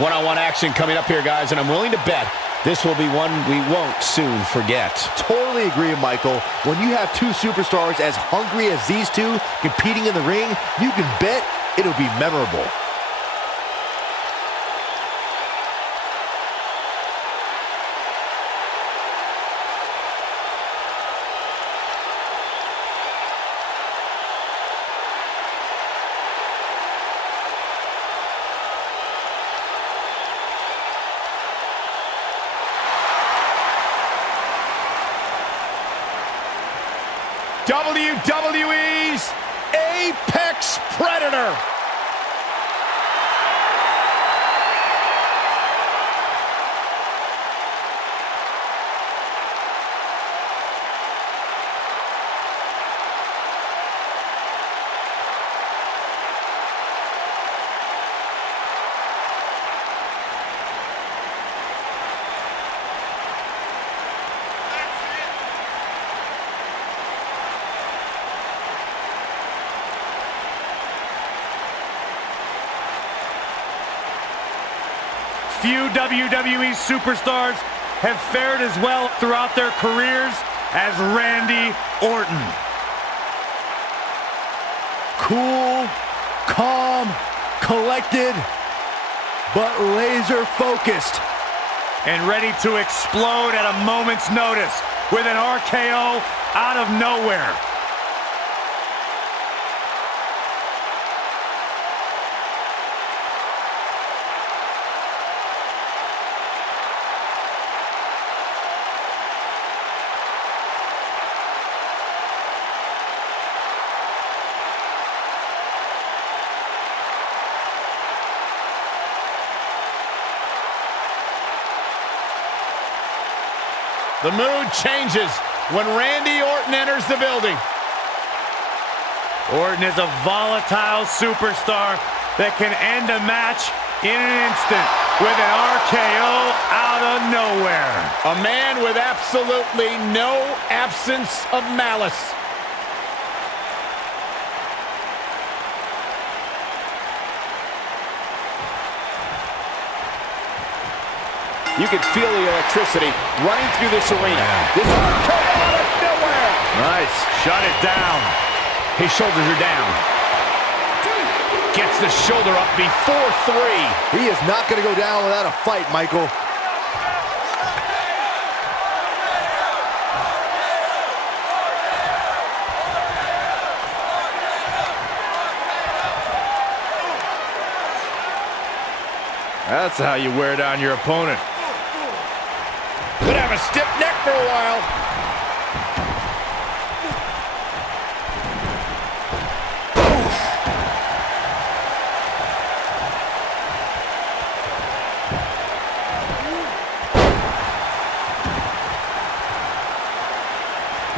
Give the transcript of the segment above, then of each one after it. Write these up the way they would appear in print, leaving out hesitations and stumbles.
One-on-one action coming up here, guys, and I'm willing to bet this will be one we won't soon forget. Totally agree, Michael. When you have two superstars as hungry as these two competing in the ring, you can bet it'll be memorable. WWE's Apex Predator. Few WWE superstars have fared as well throughout their careers as Randy Orton. Cool, calm, collected, but laser focused. And ready to explode at a moment's notice with an RKO out of nowhere. The mood changes when Randy Orton enters the building. Orton is a volatile superstar that can end a match in an instant with an RKO out of nowhere. A man with absolutely no absence of malice. You can feel the electricity running through this arena. This RKO out of nowhere. Nice. Shut it down. His shoulders are down. Gets the shoulder up before 3. He is not going to go down without a fight, Michael. That's how you wear down your opponent. Could have a stiff neck for a while.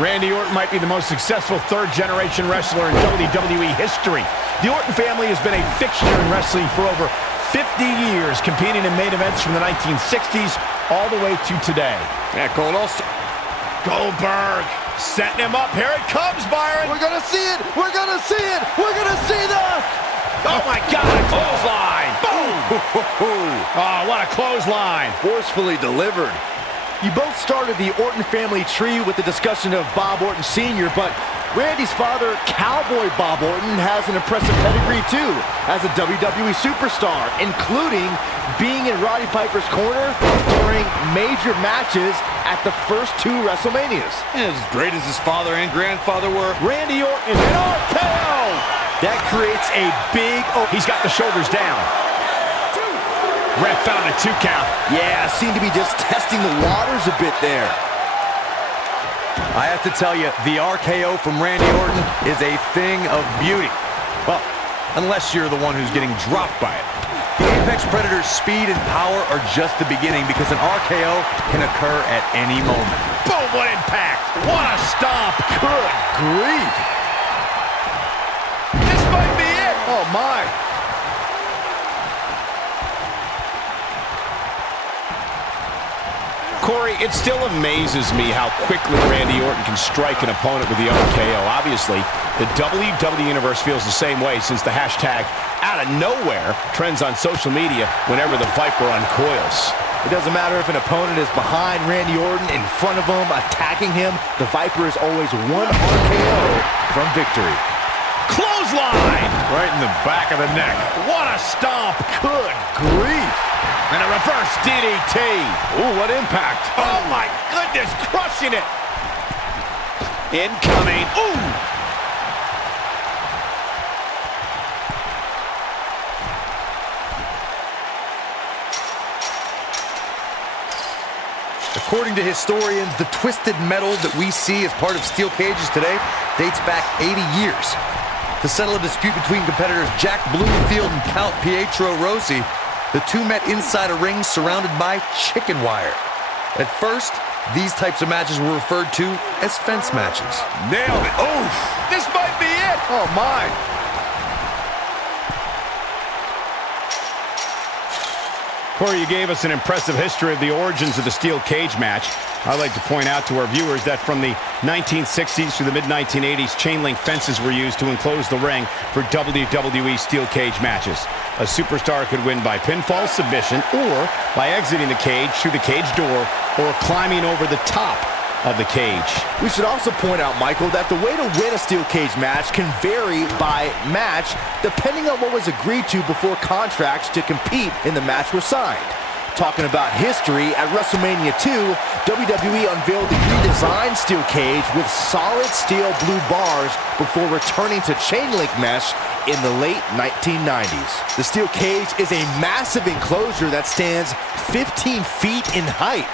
Randy Orton might be the most successful third-generation wrestler in WWE history. The Orton family has been a fixture in wrestling for over 50 years, competing in main events from the 1960s all the way to today. Yeah, Goldberg setting him up. Here it comes, Byron. We're going to see it. We're going to see it. We're going to see the... Oh, my God, a clothesline. Boom. Oh, what a clothesline. Forcefully delivered. You both started the Orton family tree with the discussion of Bob Orton Sr., but Randy's father, Cowboy Bob Orton, has an impressive pedigree too as a WWE superstar, including being in Roddy Piper's corner during major matches at the first 2 WrestleManias. As great as his father and grandfather were, Randy Orton, an RKO! That creates a big... He's got the shoulders down. Ref found a 2 count. Yeah, seemed to be just testing the waters a bit there. I have to tell you, the RKO from Randy Orton is a thing of beauty. Well, unless you're the one who's getting dropped by it. The Apex Predator's speed and power are just the beginning because an RKO can occur at any moment. Boom, what impact! What a stomp! Good grief! This might be it! Oh, my! Corey, it still amazes me how quickly Randy Orton can strike an opponent with the RKO. Obviously, the WWE Universe feels the same way since the hashtag out of nowhere. Trends on social media whenever the Viper uncoils. It doesn't matter if an opponent is behind Randy Orton, in front of him, attacking him. The Viper is always one RKO from victory. Clothesline! Right in the back of the neck. What a stomp! Good grief! And a reverse DDT. Ooh, what impact. Oh, my goodness, crushing it. Incoming. Ooh! According to historians, the twisted metal that we see as part of steel cages today dates back 80 years. To settle a dispute between competitors Jack Bloomfield and Count Pietro Rossi, the two met inside a ring surrounded by chicken wire. At first, these types of matches were referred to as fence matches. Nailed it. Oh, this might be it. Oh, my. Corey, you gave us an impressive history of the origins of the steel cage match. I'd like to point out to our viewers that from the 1960s through the mid-1980s, chain link fences were used to enclose the ring for WWE steel cage matches. A superstar could win by pinfall submission or by exiting the cage through the cage door or climbing over the top of the cage. We should also point out, Michael, that the way to win a steel cage match can vary by match depending on what was agreed to before contracts to compete in the match were signed. Talking about history, at WrestleMania 2, WWE unveiled the redesigned steel cage with solid steel blue bars before returning to chain link mesh in the late 1990s. The steel cage is a massive enclosure that stands 15 feet in height.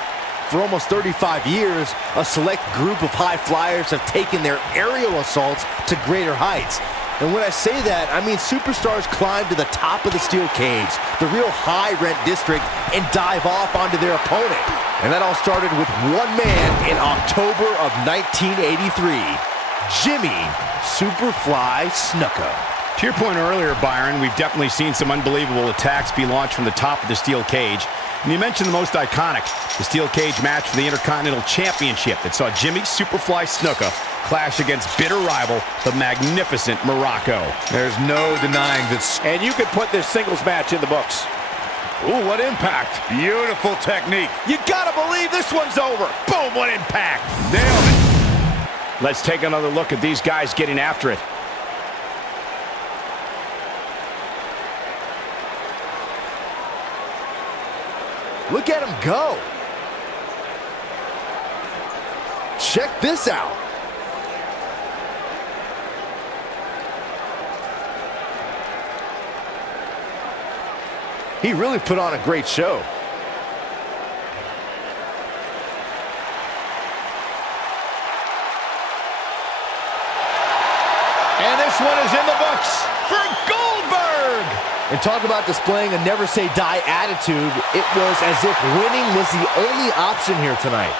For almost 35 years, a select group of high flyers have taken their aerial assaults to greater heights. And when I say that, I mean superstars climb to the top of the steel cage, the real high-rent district, and dive off onto their opponent. And that all started with one man in October of 1983, Jimmy Superfly Snuka. To your point earlier, Byron, we've definitely seen some unbelievable attacks be launched from the top of the steel cage. And you mentioned the most iconic, the steel cage match for the Intercontinental Championship that saw Jimmy Superfly Snuka clash against bitter rival, the magnificent Morocco. There's no denying that. And you could put this singles match in the books. Ooh, what impact. Beautiful technique. You gotta believe this one's over. Boom, what impact. Nailed it. Let's take another look at these guys getting after it. Look at him go. Check this out. He really put on a great show. And this one is in the books for Goldberg. And talk about displaying a never say die attitude. It was as if winning was the only option here tonight.